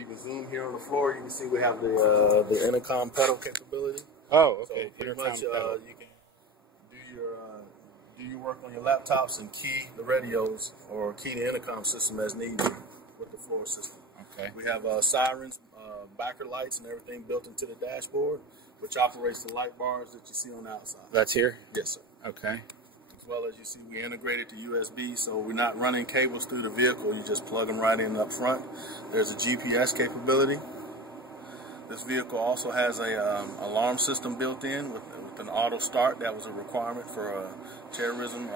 You can zoom here on the floor. You can see we have the intercom pedal capability. Oh, okay. So pretty much you can do your work on your laptops and key the radios or key the intercom system as needed with the floor system. Okay. We have sirens, backer lights, and everything built into the dashboard, which operates the light bars that you see on the outside. That's here? Yes, sir. Okay. As well as you see, we integrated to USB, so we're not running cables through the vehicle. You just plug them right in up front. There's a GPS capability. This vehicle also has a alarm system built in with an auto start. That was a requirement for terrorism,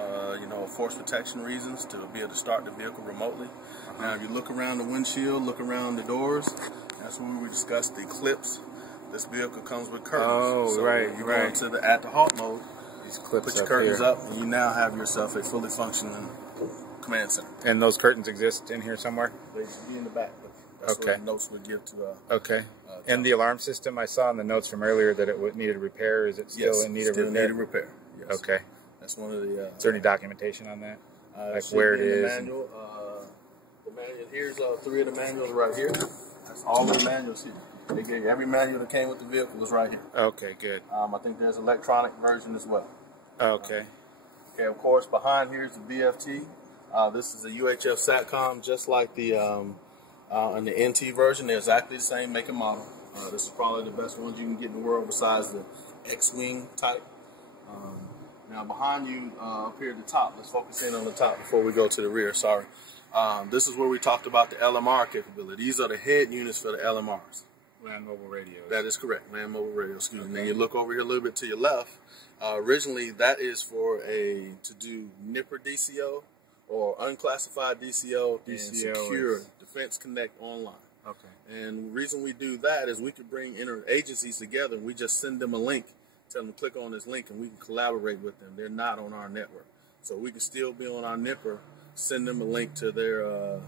force protection reasons, to be able to start the vehicle remotely. Now, if you look around the windshield, look around the doors, that's where we discussed the clips. This vehicle comes with curtains. Oh, so right, you right. go into the at the halt mode. These clips put your curtains up, and you now have yourself a fully functioning command center. And those curtains exist in here somewhere? They should be in the back. That's okay. what the notes would give to. Okay. And the alarm system, I saw in the notes from earlier that it needed repair. Is it still in need of repair? Needed repair. Yes. Okay. That's one of the. Is there any documentation on that? Like where it is? The manual. The manual. Here's 3 of the manuals right here. That's all the manuals here. They gave every manual that came with the vehicle was right here. Okay, good. I think there's an electronic version as well. Okay. Okay, of course, behind here is the BFT. This is a UHF SATCOM, just like the in the NT version. They're exactly the same make and model. This is probably the best ones you can get in the world besides the X-Wing type. Now, behind you, up here at the top, let's focus in on the top before we go to the rear, sorry. This is where we talked about the LMR capability. These are the head units for the LMRs. Land mobile radios. That is correct, land mobile radio, excuse me. And you look over here a little bit to your left. Originally, that is for to do NIPR DCO or unclassified DCO and secure Defense Connect online. Okay. And the reason we do that is we can bring interagencies together, and we just send them a link, tell them to click on this link, and we can collaborate with them. They're not on our network. So we can still be on our NIPR, send them a link to their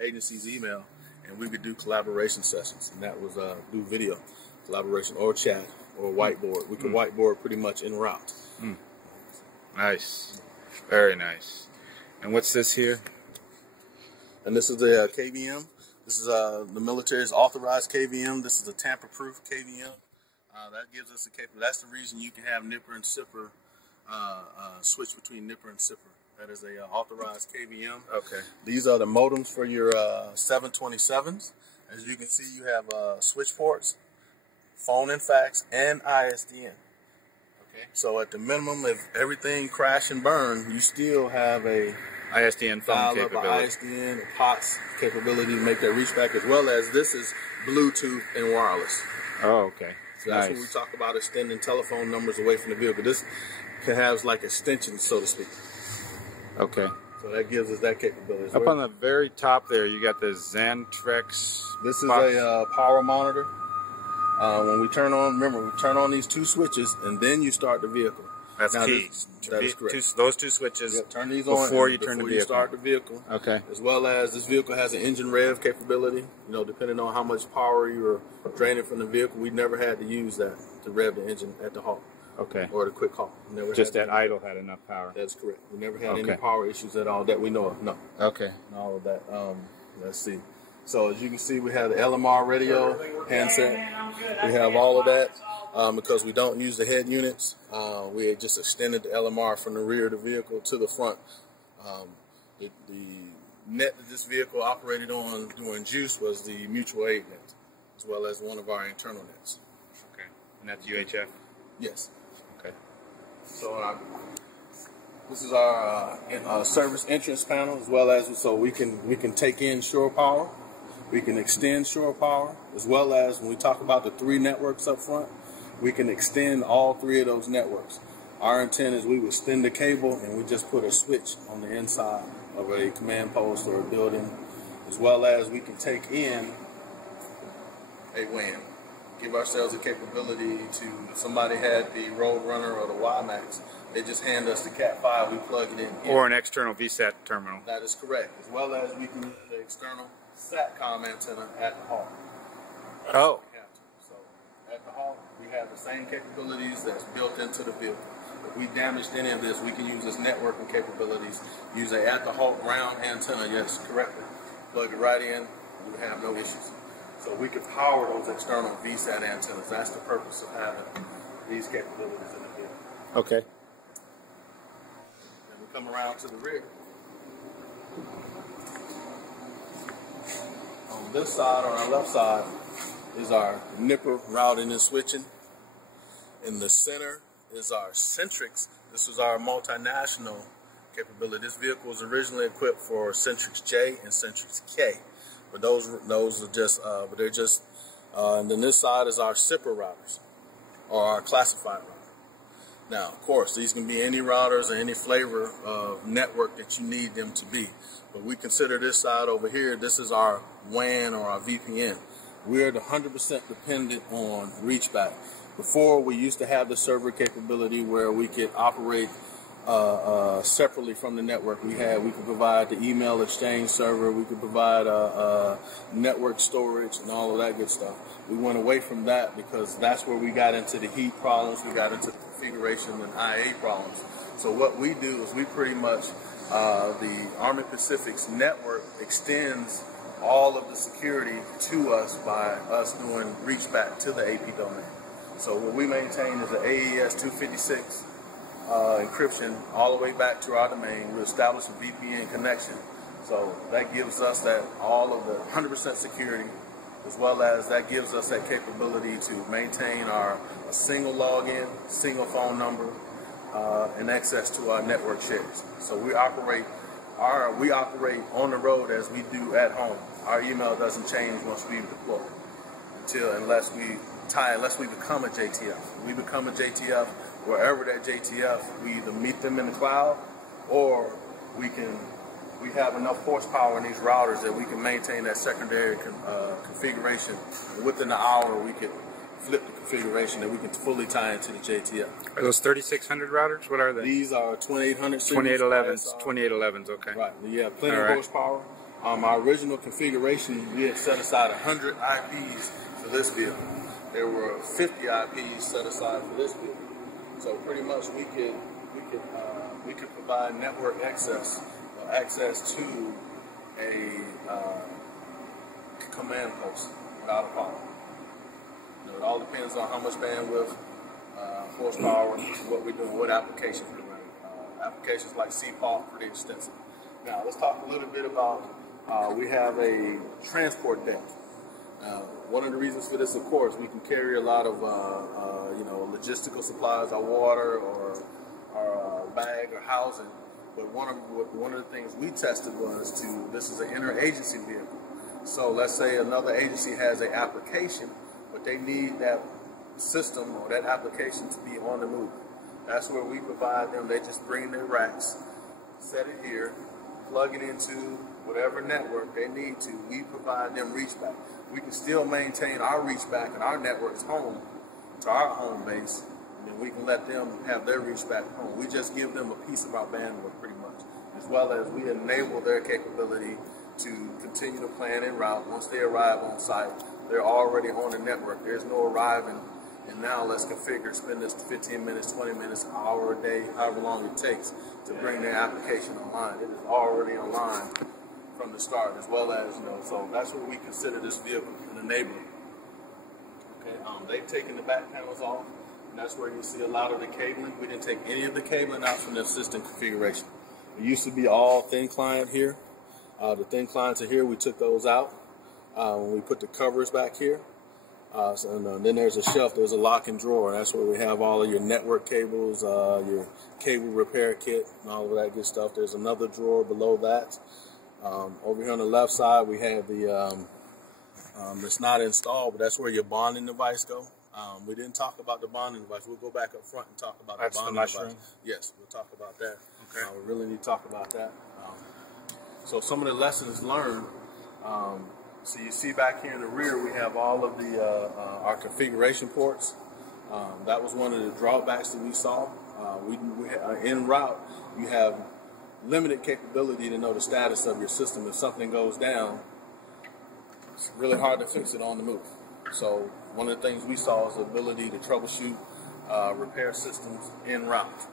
agency's email, and we could do collaboration sessions. And that was do video collaboration or chat or whiteboard. We can whiteboard pretty much en route. Nice. Very nice. And what's this here? And this is the KVM. This is the military's authorized KVM. This is a tamper-proof KVM. That gives us the capability. That's the reason you can have NIPR and SIPR switch between NIPR and SIPR. That is a authorized KVM. Okay. These are the modems for your 727s. As you can see, you have switch ports, phone and fax, and ISDN. Okay. So at the minimum, if everything crash and burn, you still have a ISDN phone capability. ISDN, POTS capability to make that reach back, as well as this is Bluetooth and wireless. Oh, okay. So that's when we talk about extending telephone numbers away from the vehicle. This can have like extensions, so to speak. Okay. So that gives us that capability. Up on the very top there, you got the Xantrex. This is a power monitor. When we turn on, remember, we turn on these 2 switches, and then you start the vehicle. That's key. That is correct. Those 2 switches. Yep, turn these on before you turn the vehicle. You start the vehicle. Okay. As well as this vehicle has an engine rev capability. You know, depending on how much power you are draining from the vehicle, we never had to use that to rev the engine at the halt. Okay. Or the quick halt. Just that idle had enough power. That's correct. We never had any power issues at all that we know of. No. Okay. And all of that. Let's see. So as you can see, we have the LMR radio handset. We have all of that. Because we don't use the head units, we just extended the LMR from the rear of the vehicle to the front. The net that this vehicle operated on during juice was the mutual aid net, as well as one of our internal nets. Okay. And that's UHF? Yes. Okay. So this is our service entrance panel, as well as so we can take in shore power, we can extend shore power, as well as when we talk about the 3 networks up front, we can extend all 3 of those networks. Our intent is we would extend the cable and we just put a switch on the inside of a command post or a building, as well as we can take in a WAN. Give ourselves the capability to, if somebody had the Roadrunner or the WiMAX, they just hand us the Cat5, we plug it in. Or an external VSAT terminal. That is correct. As well as we can use the external SATCOM antenna at the halt. Oh. So at the halt, we have the same capabilities that's built into the vehicle. If we damaged any of this, we can use this networking capabilities, use a at the halt ground antenna, yes, correctly. Plug it right in, you have no issues. So we can power those external VSAT antennas. That's the purpose of having these capabilities in the vehicle. Okay. Then we come around to the rear. On this side, on our left side, is our nipper routing and switching. In the center is our Centrix. This is our multinational capability. This vehicle was originally equipped for Centrix J and Centrix K, but those are just, and then this side is our SIPR routers, or our classified router. Now, of course, these can be any routers or any flavor of network that you need them to be, but we consider this side over here, this is our WAN or our VPN. We're 100% dependent on reachback. Before, we used to have the server capability where we could operate separately from the network. We could provide the email exchange server, we could provide network storage and all of that good stuff. We went away from that because that's where we got into the heat problems, we got into the configuration and IA problems. So what we do is we pretty much, the Army Pacific's network extends all of the security to us by us doing reach back to the AP domain. So what we maintain is an AES 256 encryption all the way back to our domain. We establish a VPN connection. So that gives us that all of the 100% security, as well as that gives us that capability to maintain a single login, single phone number, and access to our network shares. So we operate on the road as we do at home. Our email doesn't change once we deploy unless we become a JTF. We become a JTF, wherever that JTF, we either meet them in the cloud, or we have enough horsepower in these routers that we can maintain that secondary configuration. And within an hour, we could flip the configuration that we can fully tie into the JTF. Are those 3600 routers? What are they? These are 2800 2811s. 2811s. Okay. Right. We have plenty of horsepower. Our original configuration, we had set aside 100 IPs for this vehicle. There were 50 IPs set aside for this vehicle. So pretty much we could provide network access to a command post without a problem. You know, it all depends on how much bandwidth, horsepower, what we're doing, what applications we're running. Applications like CPAW, pretty extensive. Now let's talk a little bit about, we have a transport deck. One of the reasons for this, of course, we can carry a lot of logistical supplies, our water or our bag or housing. But one of the things we tested was this is an interagency vehicle. So let's say another agency has an application, but they need that system or that application to be on the move. That's where we provide them. They just bring their racks, set it here, plug it into whatever network they need to. We provide them reach back. We can still maintain our reach back and our networks home to our home base, and then we can let them have their reach back home. We just give them a piece of our bandwidth pretty much, as well as we enable their capability to continue to plan and route. Once they arrive on site, they're already on the network. There's no arriving, and now let's configure, spend this 15 minutes, 20 minutes, an hour a day, however long it takes to bring their application online. It is already online from the start, as well as, so that's what we consider this vehicle, an enabler. Okay, they've taken the back panels off, and that's where you see a lot of the cabling. We didn't take any of the cabling out from the system configuration. It used to be all thin client here. The thin clients are here. We took those out when we put the covers back here. And then there's a shelf. There's a lock and drawer. That's where we have all of your network cables, your cable repair kit, and all of that good stuff. There's another drawer below that. Over here on the left side, we have the, it's not installed, but that's where your bonding device go. We didn't talk about the bonding device. We'll go back up front and talk about the bonding device. Yes, we'll talk about that. Okay. We really need to talk about that. So some of the lessons learned, so you see back here in the rear, we have all of the our configuration ports. That was one of the drawbacks that we saw. En route, you have limited capability to know the status of your system. If something goes down, it's really hard to fix it on the move. So one of the things we saw is the ability to troubleshoot repair systems en route.